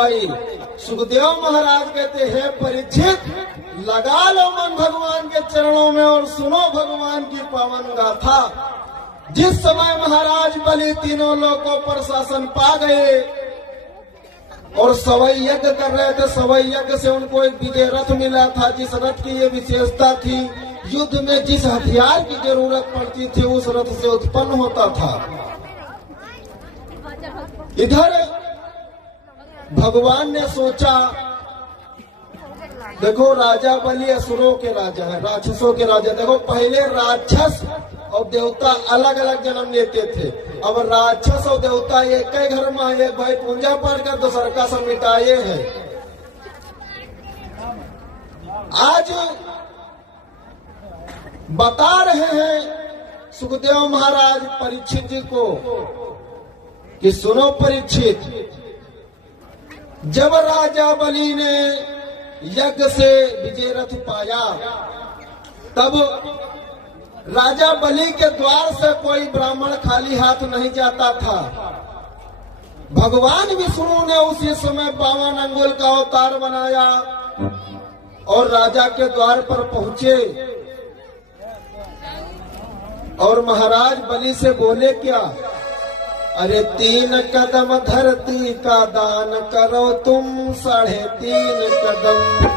भाई सुखदेव महाराज कहते हैं परीक्षित, लगा लो मन भगवान के चरणों में और सुनो भगवान की पावन गाथा। जिस समय महाराज बलि तीनों लोगों पर शासन पा गए और सवई यज्ञ कर रहे थे, सवई यज्ञ से उनको एक विजय रथ मिला था। जिस रथ की ये विशेषता थी, युद्ध में जिस हथियार की जरूरत पड़ती थी उस रथ से उत्पन्न होता था। इधर भगवान ने सोचा, देखो राजा बलि असुरों के राजा है, राक्षसों के राजा। देखो पहले राक्षस और देवता अलग अलग जन्म लेते थे, अब राक्षस और देवता एक ही घर में, एक भाई पूजा पाठ कर दूसर का सब मिटाए हैं। आज बता रहे हैं सुखदेव महाराज परीक्षित जी को कि सुनो परीक्षित, जब राजा बलि ने यज्ञ से विजय रथ पाया, तब राजा बलि के द्वार से कोई ब्राह्मण खाली हाथ नहीं जाता था। भगवान विष्णु ने उसी समय 52 अंगुल का अवतार बनाया और राजा के द्वार पर पहुंचे और महाराज बलि से बोले क्या, अरे 3 कदम धरती का दान करो तुम 3.5 कदम।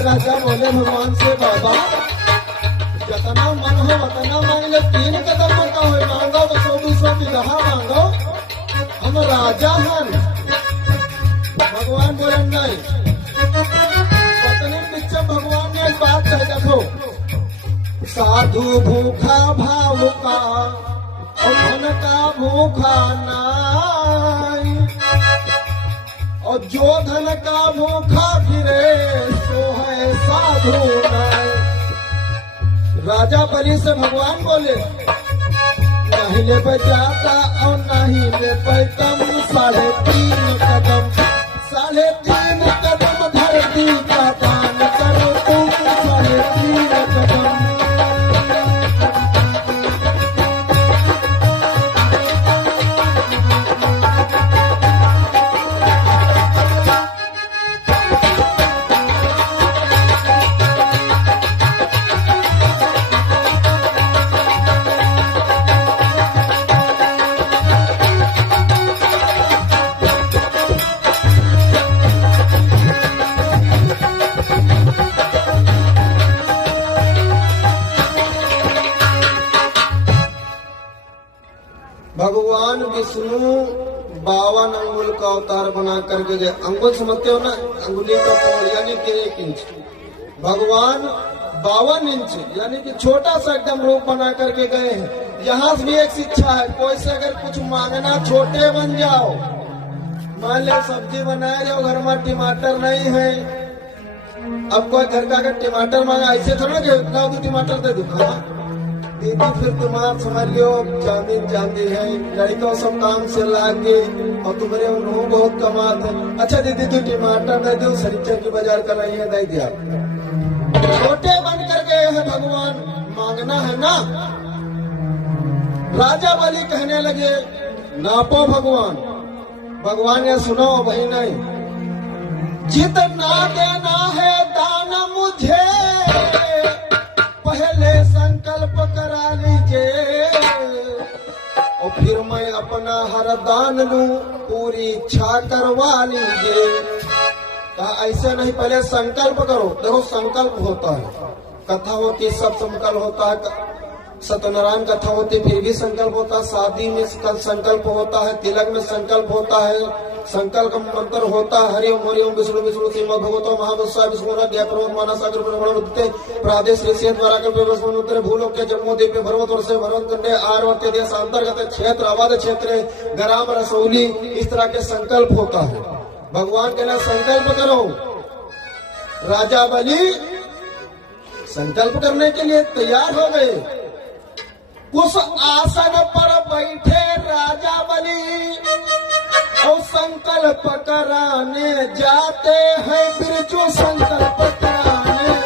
राजा बोले भगवान से, बाबा जितना मन हो उतना मांग ले, 3 कदम का हो मांगो, 100-200 बिगहा मांगो, हम राजा हैं। भगवान बोले नहीं। पत्नी पीछे भगवान ने एक बात कह, देखो साधु भूखा भाव का और धन का भूखा नाई, और जो धन का भूखा फिरे सो है साधु नाई। राजा बलि से भगवान बोले, नहीं ले जाता और नहीं ले कम, 3.5 कदम, 3.5 कदम धरती का दान करो तुम 3.5 कदम। भगवान विष्णु 52 अंगुल का अवतार बना करके गए। अंगुल समझते हो ना, अंगुली का कोण यानी कि 1 इंच। भगवान 52 इंच यानी कि छोटा सा एकदम रूप बना करके गए हैं। यहाँ भी एक शिक्षा है, कोई से अगर कुछ मांगना छोटे बन जाओ। मान लो सब्जी बनाए जाओ, घर में टमाटर नहीं है, अब कोई घर का अगर टमाटर मांगा, ऐसे थोड़ा कि टमाटर दे दूंगा दीदी, फिर तुम्हारा समझ लो चांदी है, लड़कों सब काम से लागे और तुम्हारे उन्होंने बहुत कमाते हैं। अच्छा दीदी तू टमाटर दे दो, सरीचर की बाजार कर रही है, दे दिया। छोटे बन कर गए हैं भगवान, मांगना है ना। राजा बलि कहने लगे, नापो भगवान। भगवान ने सुनो, वही नहीं, जितना देना है दान मुझे पहले संकल्प करा लीजिए और फिर मैं अपना हर दान लूं, पूरी इच्छा करवा लीजिए। कहा ऐसे नहीं, पहले संकल्प करो। देखो संकल्प होता है, कथा होती है सब संकल्प होता है, सत्यनारायण कथा होती फिर भी संकल्प होता है, शादी में संकल्प होता है, तिलक में संकल्प होता है, संकल्प मंत्र होता है, हरि ओम विष्णु विष्णु श्रीम भगवतो महावत्सा विष्णु ज्ञापर्वत मानसागर ब्रह्मणुते प्रादेश ऋषि द्वारा कल्पे भूलोक के जम्मूद्वीप भरवत वर्षे भरवत कंडे आरवर्ते देश अंतर्गत क्षेत्र अवध क्षेत्र ग्राम रसौली, इस तरह के संकल्प होता है। भगवान कहना संकल्प करो। राजा बलि संकल्प करने के लिए तैयार हो गए। उस आसन पर बैठे राजा संकल्प कराने जाते हैं बिरजू संकल्प कराने।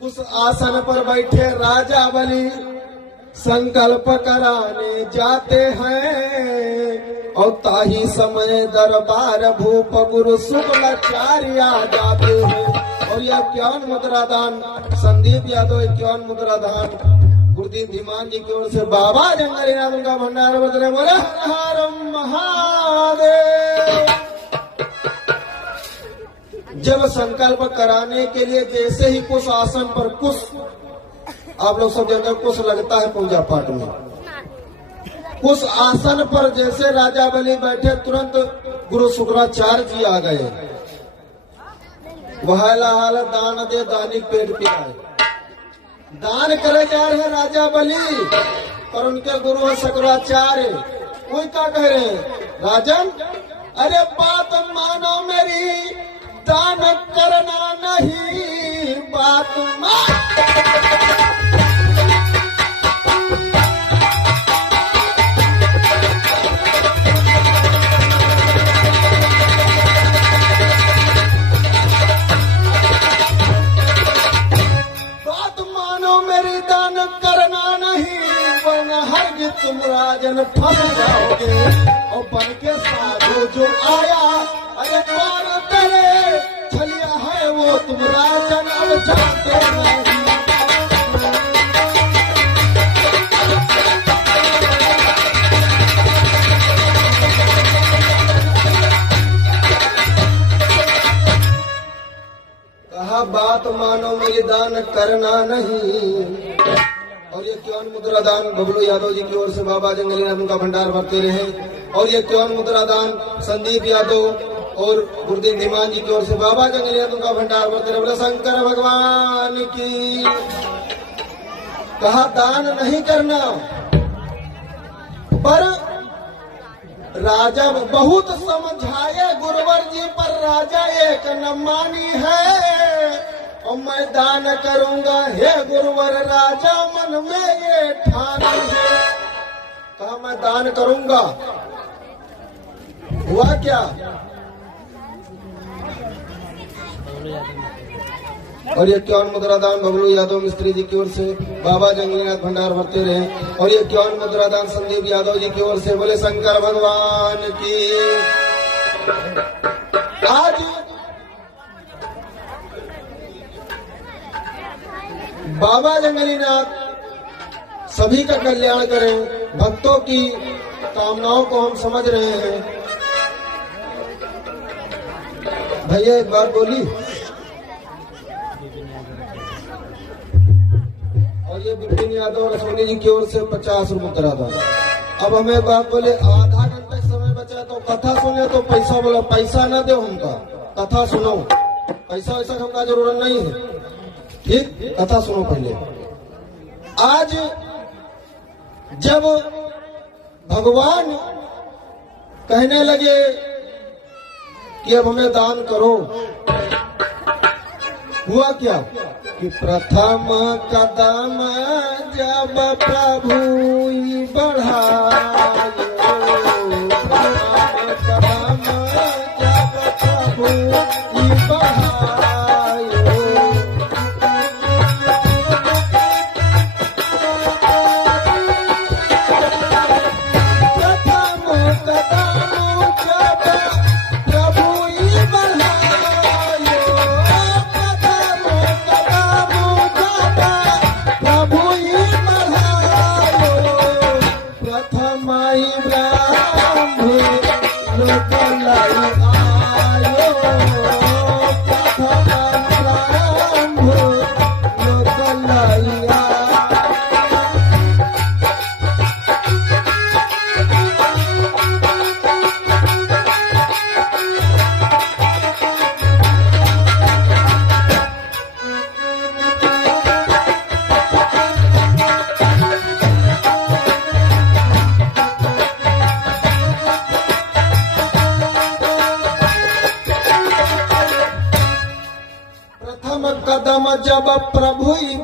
उस आसन पर बैठे राजा बलि संकल्प कराने जाते हैं और ताही समय दरबार भूप गुरु शुक्लाचार्य आ जाते हैं। और यह 51 मुद्रा दान संदीप यादव 51 मुद्रा दान गुरुदेव धीमान जी की ओर से बाबा जंगलीनाथ उनका भंडार बदले बोले हर हर महादेव। जब संकल्प कराने के लिए जैसे ही कुछ आसन पर कुछ आप लोग सब जानते हैं कुछ लगता है पूजा पाठ में। उस आसन पर जैसे राजा बलि बैठे तुरंत गुरु शुक्राचार्य जी आ गए। वह हाल दान दे दानिक पेट पे आए। दान करे जा रहे राजा बलि और उनके गुरु है शुक्राचार्य। कोई क्या कह रहे राजन, अरे बात मानो मेरी, दान करना नहीं बात मान। तुम राजन फंस जाओगे और बन के साधु जो आया, अरे कौन तेरे छलिया है वो तुम राजन अब जानते नहीं। कहा बात मानो मेरी दान करना नहीं। और ये 51 मुद्रा दान बबलू यादव जी की ओर से बाबा जंगलीनाथ उनका भंडार भरते रहे। और ये 51 मुद्रा दान संदीप यादव और गुरुदेव धीमान जी की ओर से बाबा जंगलीनाथ उनका भंडार भरते रहे। बोले शंकर भगवान की। कहा दान नहीं करना, पर राजा बहुत समझाए गुरुवर जी, पर राजा एक न मानी है। और मैं दान करूंगा हे गुरुवर, राजा मन में ये ठानी है। कहा मैं दान करूंगा। हुआ क्या? और ये 51 मुद्रा दान बबलू यादव मिस्त्री जी की ओर से बाबा जंगलीनाथ भंडार भरते रहे। और ये 51 मुद्रा दान संदीप यादव जी की ओर से बोले शंकर भगवान की। आज बाबा जंगलीनाथ सभी का कल्याण करें। भक्तों की कामनाओं को हम समझ रहे हैं। भैया एक बात बोली। और ये बिपिन यादव रसोनी जी की ओर से 50 मुद्रा था। अब हमें बात बोले आधा घंटा समय बचा तो कथा सुने तो पैसा बोला, पैसा ना दो हमका, कथा सुनो। पैसा वैसा हमका जरूरत नहीं है, ठीक, कथा सुनो पहले। आज जब भगवान कहने लगे कि अब हमें दान करो, हुआ क्या कि प्रथम कदम जब प्रभु बढ़ाए, प्रथम कदम जब प्रभु बढ़ाए, प्रथम जब प्रभु ही